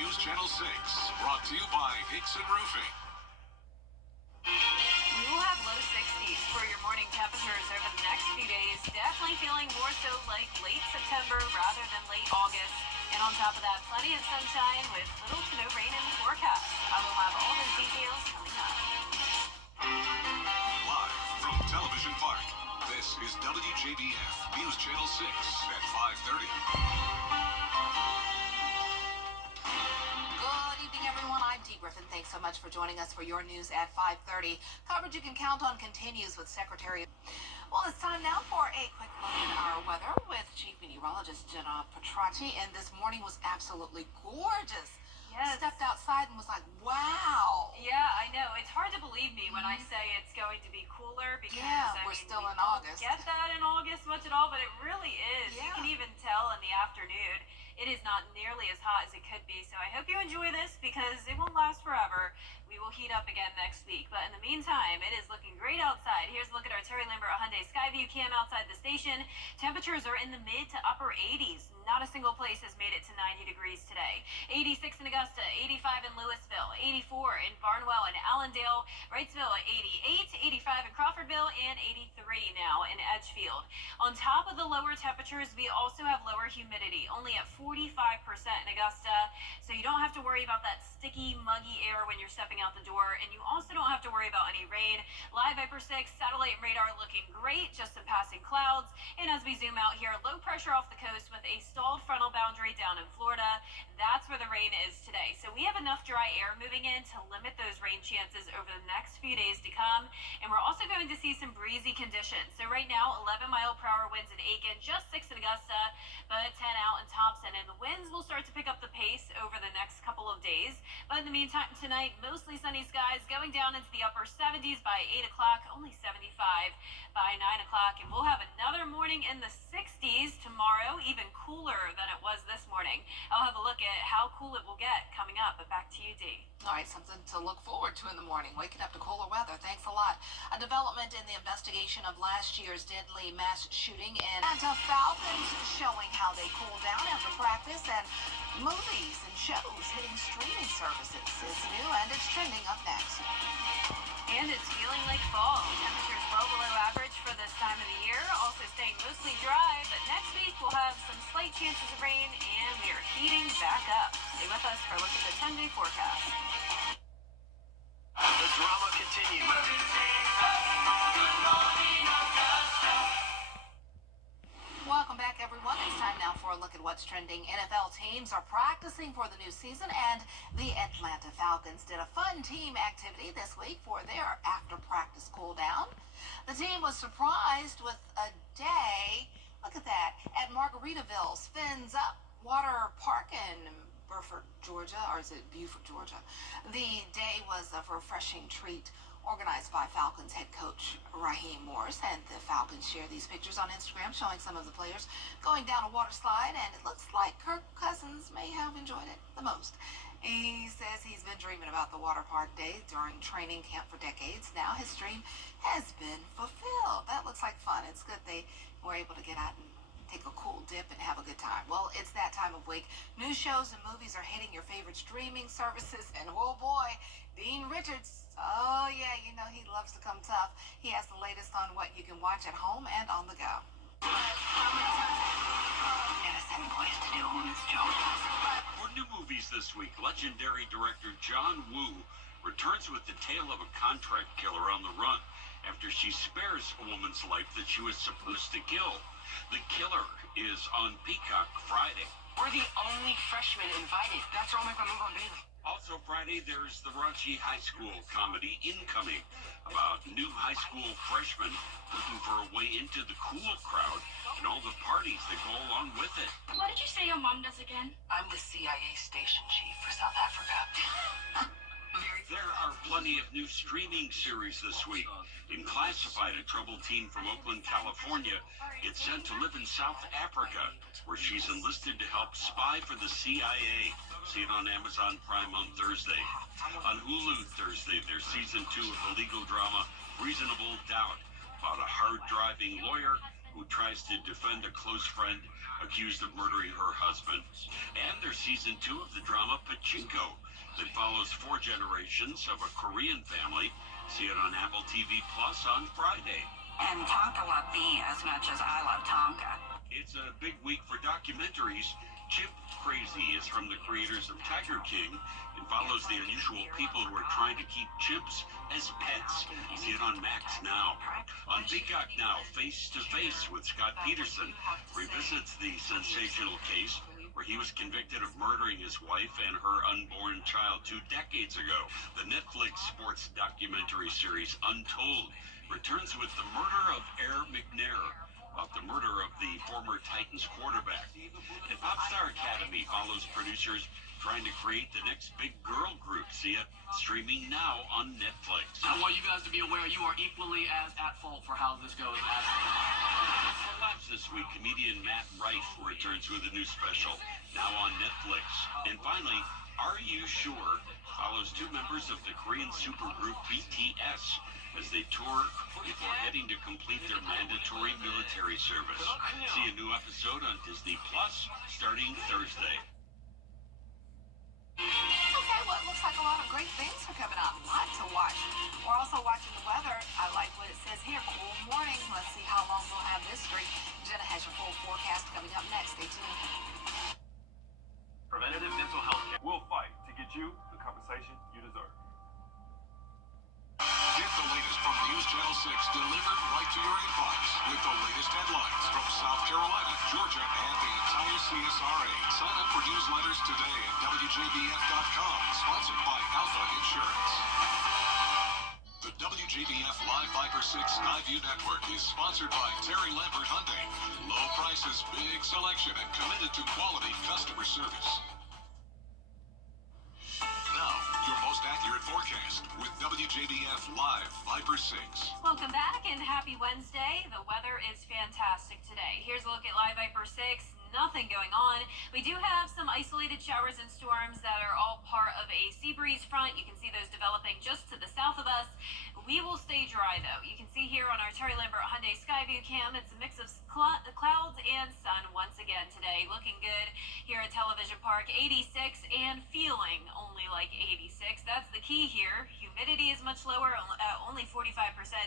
News Channel 6, brought to you by Hickson Roofing. We will have low 60s for your morning temperatures over the next few days. Definitely feeling more so like late September rather than late August. And on top of that, plenty of sunshine with little to no rain in the forecast. I will have all those details coming up. Live from Television Park, this is WJBF News Channel 6 at 5:30. Good evening, everyone. I'm Dee Griffin. Thanks so much for joining us for your news at 5:30. Coverage you can count on continues with Secretary. Well, it's time now for a quick look at our weather with Chief Meteorologist Jenna Petracci. And this morning was absolutely gorgeous. Yes. Stepped outside and was like, wow. Yeah, I know. It's hard to believe me when I say it's going to be cooler because we're still in we August. Don't get that in August much at all, but it really is. Yeah. You can even tell in the afternoon. It is not nearly as hot as it could be, so I hope you enjoy this because it won't last forever. We will heat up again next week, but in the meantime, it is looking great outside. Here's a look at our Terry Lambert Hyundai Skyview cam outside the station. Temperatures are in the mid to upper 80s. Not a single place has made it to 90 degrees today. 86 in Augusta, 85 in Louisville, 84 in Barnwell and Allendale, Wrightsville at 88, 85 in Crawfordville, and 83 now in Edgefield. On top of the lower temperatures, we also have lower humidity, only at 45% in Augusta, so you don't have to worry about that sticky, muggy air when you're stepping out the door, and you also don't have to worry about any rain. Live Viper 6 satellite and radar looking great, just some passing clouds, and as we zoom out here, low pressure off the coast with a stalled frontal boundary down in Florida. That's where the rain is today. So we have enough dry air moving in to limit those rain chances over the next few days to come. And we're also going to see some breezy conditions. So right now, 11-mile-per-hour winds in Aiken, just 6 in Augusta, but 10 out in Thompson. And the winds will start to pick up the pace over the next couple of days. But in the meantime, tonight, mostly sunny skies going down into the upper 70s by 8 o'clock, only 75 by 9 o'clock. And we'll have another morning in the 60s tomorrow, even cooler than it was this morning. I'll have a look at how cool it will get coming up, but back to you, Dee. All right, something to look forward to in the morning, waking up to cooler weather. Thanks a lot. A development in the investigation of last year's deadly mass shooting in Atlanta. Falcons showing how they cool down after practice, and movies and shows hitting streaming services. It's new and it's trending up next. And it's feeling like fall. Temperatures well below average for this time of the year. Also staying mostly dry, but next week we'll have some slight chances of rain, and we are heating back up. Stay with us for a look at the 10-day forecast. The drama continues. Welcome back, everyone. It's time now for a look at what's trending. NFL teams are practicing for the new season, and the Atlanta Falcons did a fun team activity this week for their after-practice cool-down. The team was surprised with a day, look at that, at Margaritaville's Fins Up Water Park in Burford, Georgia, or is it Beaufort, Georgia? The day was a refreshing treat organized by Falcons head coach Raheem Morris, and the Falcons share these pictures on Instagram showing some of the players going down a water slide, and it looks like Kirk Cousins may have enjoyed it the most. He says he's been dreaming about the water park day during training camp for decades. Now his dream has been fulfilled. That looks like fun. It's good they were able to get out and take a cool dip and have a good time. Well, it's that time of week. New shows and movies are hitting your favorite streaming services, and oh boy, Dean Richards, oh yeah, you know he loves to come tough. He has the latest on what you can watch at home and on the go. Never set boys to do a woman's job. For new movies this week, legendary director John Woo returns with the tale of a contract killer on the run after she spares a woman's life that she was supposed to kill. The Killer is on Peacock Friday. We're the only freshmen invited. That's where I'll make my move on Bailey. Also Friday, there's the raunchy high school comedy Incoming about new high school freshmen looking for a way into the cool crowd and all the parties that go along with it. What did you say your mom does again? I'm the CIA station chief for South Africa. There are plenty of new streaming series this week. In Classified, a troubled teen from Oakland, California, gets sent to live in South Africa, where she's enlisted to help spy for the CIA. See it on Amazon Prime on Thursday. On Hulu Thursday, there's season 2 of the legal drama Reasonable Doubt, about a hard-driving lawyer who tries to defend a close friend accused of murdering her husband. And there's season 2 of the drama Pachinko that follows 4 generations of a Korean family. See it on Apple TV Plus on Friday. And Tonka loved me as much as I love Tonka. It's a big week for documentaries. Chimp Crazy is from the creators of Tiger King and follows the unusual people who are trying to keep chimps as pets. See it on Max now. On Peacock now, Face to Face with Scott Peterson revisits the sensational case where he was convicted of murdering his wife and her unborn child 2 decades ago. The Netflix sports documentary series Untold returns with the murder of Air McNair, about the murder of the former Titans quarterback. And Popstar Academy follows producers trying to create the next big girl group. See it streaming now on Netflix. I want you guys to be aware you are equally as at fault for how this goes. For laughs this week, comedian Matt Rife returns with a new special now on Netflix. And finally, Are You Sure follows 2 members of the Korean supergroup BTS as they tour before heading to complete their mandatory military service. See a new episode on Disney Plus starting Thursday. Okay, well, it looks like a lot of great things are coming up. A lot to watch. We're also watching the weather. I like what it says here. Cool morning. Let's see how long we'll have this streak. Jenna has your full forecast coming up next. Stay tuned. Preventative mental health care will fight to get you the compensation you deserve. Get the latest from News Channel 6 delivered right to your inbox with the latest headlines from South Carolina, Georgia, and the entire CSRA. Sign up for newsletters today at WJBF.com. Sponsored by Alpha Insurance. The WJBF Live Viper 6 Skyview Network is sponsored by Terry Lambert Hyundai. Low prices, big selection, and committed to quality customer service. Now, your most accurate forecast with WJBF Live Viper 6. Welcome back and happy Wednesday. The weather is fantastic today. Here's a look at Live Viper 6. Nothing going on. We do have some isolated showers and storms that are all part of a sea breeze front. You can see those developing just to the south of us. We will stay dry though. You can see here on our Terry Lambert Hyundai Skyview cam, it's a mix of clouds and sun once again today. Looking good here at Television Park. 86 and feeling only like 86. That's the key here. Humidity is much lower, only 45%.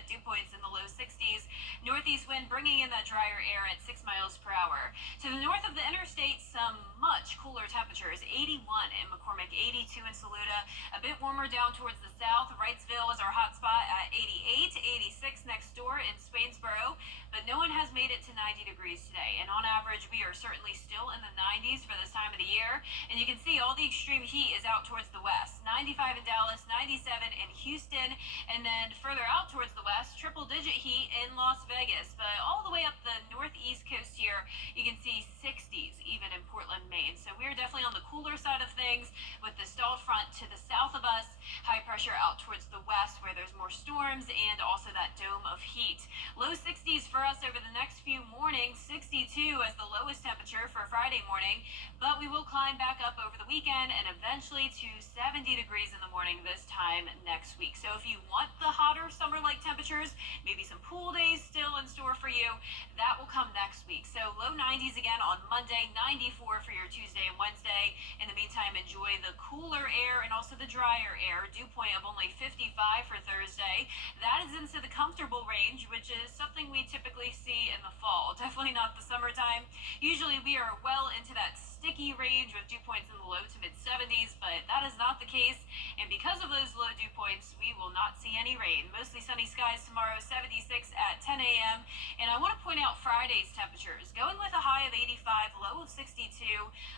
Dew points in the low 60s. Northeast wind bringing in that drier air at 6 miles per hour. To the north of the interstate, some much cooler temperatures. 81 in McCormick, 82 in Saluda. A bit warmer down towards the south. Wrightsville is our hot spot at 88. 86 next door in Swainsboro. But no one has made it to 90 degrees today. And on average, we are certainly still in the 90s for this time of the year. And you can see all the extreme heat is out towards the west. 95 in Dallas, 97 in Houston, and then further out towards the west, triple-digit heat in Las Vegas. But all the way up the northeast coast here, you can see 60s even in Portland, Maine. So we're definitely on the cooler side of things with the stalled front to the south of us, high pressure out towards the west where there's more storms and also that dome of heat. Low 60s for us over the next few mornings, 62 as the lowest temperature for Friday morning, but we will climb back up over the weekend and eventually to 70 degrees in the morning this time next week. So if you want the hotter summer-like temperatures, maybe some pool days still in store for you, that will come next week. So low 90s again on Monday, 94 for your Tuesday and Wednesday. In the meantime, enjoy the cooler air and also the drier air. Dew point of only 55 for Thursday. That is into the comfortable range, which is something we typically see in the fall. Definitely not the summertime. Usually we are well into that sticky range with dew points in the low to mid 70s, but that is not the case. And because of those low dew points, we will not see any rain. Mostly sunny skies tomorrow, 76 at 10 a.m. And I want to point out Friday's temperatures. Going with a high of 85, low of 62.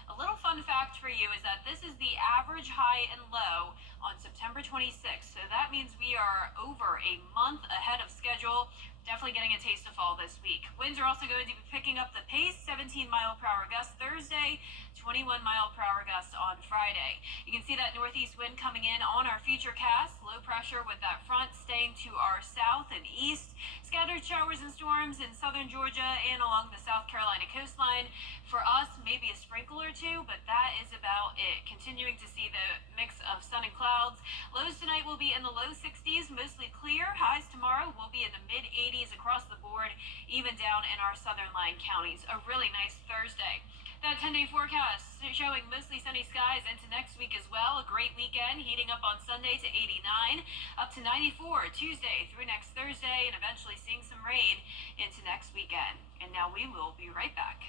A little fun fact for you is that this is the average high and low on September 26th. So that means we are over a month ahead of schedule. Definitely getting a taste of fall this week. Winds are also going to be picking up the pace. 17 mile per hour gusts Thursday, 21 mile per hour gusts on Friday. Friday. You can see that northeast wind coming in on our futurecast. Low pressure with that front staying to our south and east. Scattered showers and storms in southern Georgia and along the South Carolina coastline. For us, maybe a sprinkle or two, but that is about it. Continuing to see the mix of sun and clouds. Lows tonight will be in the low 60s, mostly clear. Highs tomorrow will be in the mid 80s across the board, even down in our southern line counties. A really nice Thursday. That 10-day forecast showing mostly sunny skies into next week as well. A great weekend, heating up on Sunday to 89, up to 94 Tuesday through next Thursday, and eventually seeing some rain into next weekend. And now we will be right back.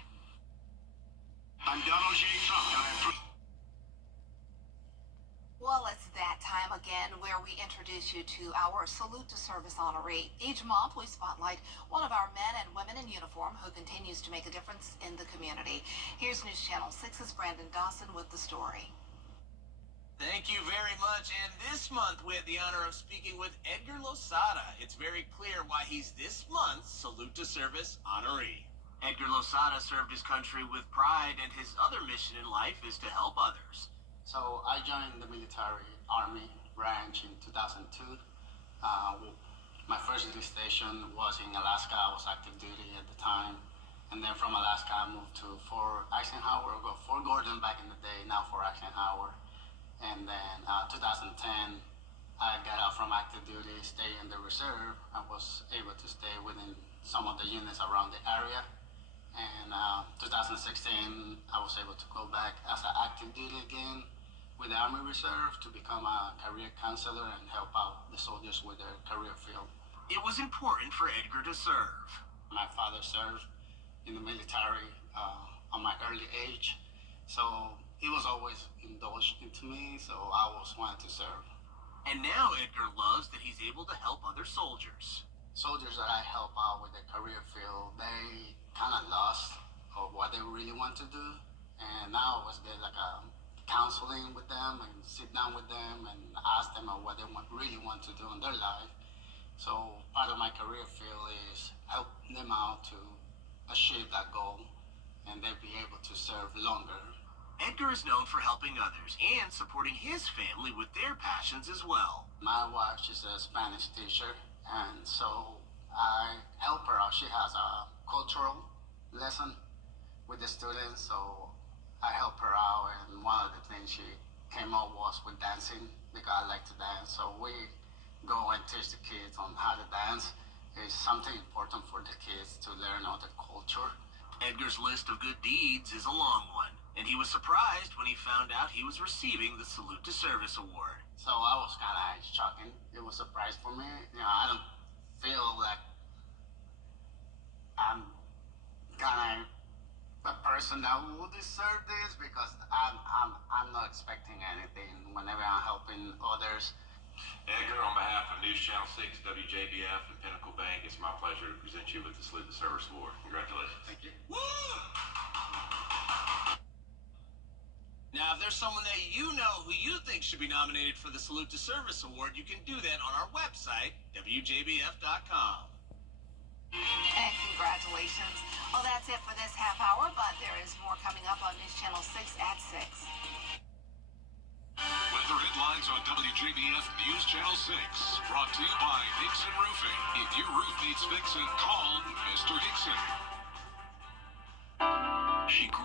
I'm Donald J. Trump, and I approve. Well, it's that time again where we introduce you to our Salute to Service honoree. Each month, we spotlight one of our men and women in uniform who continues to make a difference in the community. Here's News Channel 6's Brandon Dawson with the story. Thank you very much. And this month, we had the honor of speaking with Edgar Losada. It's very clear why he's this month's Salute to Service honoree. Edgar Losada served his country with pride, and his other mission in life is to help others. So I joined the military army branch in 2002. My first duty station was in Alaska. I was active duty at the time. And then from Alaska, I moved to Fort Eisenhower, Fort Gordon back in the day, now Fort Eisenhower. And then 2010, I got out from active duty, stayed in the reserve. I was able to stay within some of the units around the area. And 2016, I was able to go back as an active duty again with the Army Reserve to become a career counselor and help out the soldiers with their career field. It was important for Edgar to serve. My father served in the military on my early age, so he was always indulged into me, so I always wanted to serve. And now Edgar loves that he's able to help other soldiers. Soldiers that I help out with their career field, they kind of lost of what they really want to do, and now I always get like a counseling with them and sit down with them and ask them what they really want to do in their life. So part of my career field is help them out to achieve that goal, and they'll be able to serve longer. Edgar is known for helping others and supporting his family with their passions as well. My wife, she's a Spanish teacher, and so I help her out. She has a cultural lesson with the students, so I help her out, and one of the things she came up was with dancing, because I like to dance. So we go and teach the kids on how to dance. It's something important for the kids to learn other culture. Edgar's list of good deeds is a long one, and he was surprised when he found out he was receiving the Salute to Service Award. So I was kind of shocking. It was a surprise for me. You know, I don't feel like I'm kind of the person that will deserve this, because I'm not expecting anything whenever I'm helping others. Edgar, on behalf of News Channel 6, WJBF, and Pinnacle Bank, it's my pleasure to present you with the Salute to Service Award. Congratulations. Thank you. Woo! Now, if there's someone that you know who you think should be nominated for the Salute to Service Award, you can do that on our website, WJBF.com. And congratulations. Well, that's it for this half hour, but there is more coming up on News Channel 6 at 6. Weather headlines on WJBF News Channel 6. Brought to you by Hickson Roofing. If your roof needs fixing, call Mr. Hickson. She grew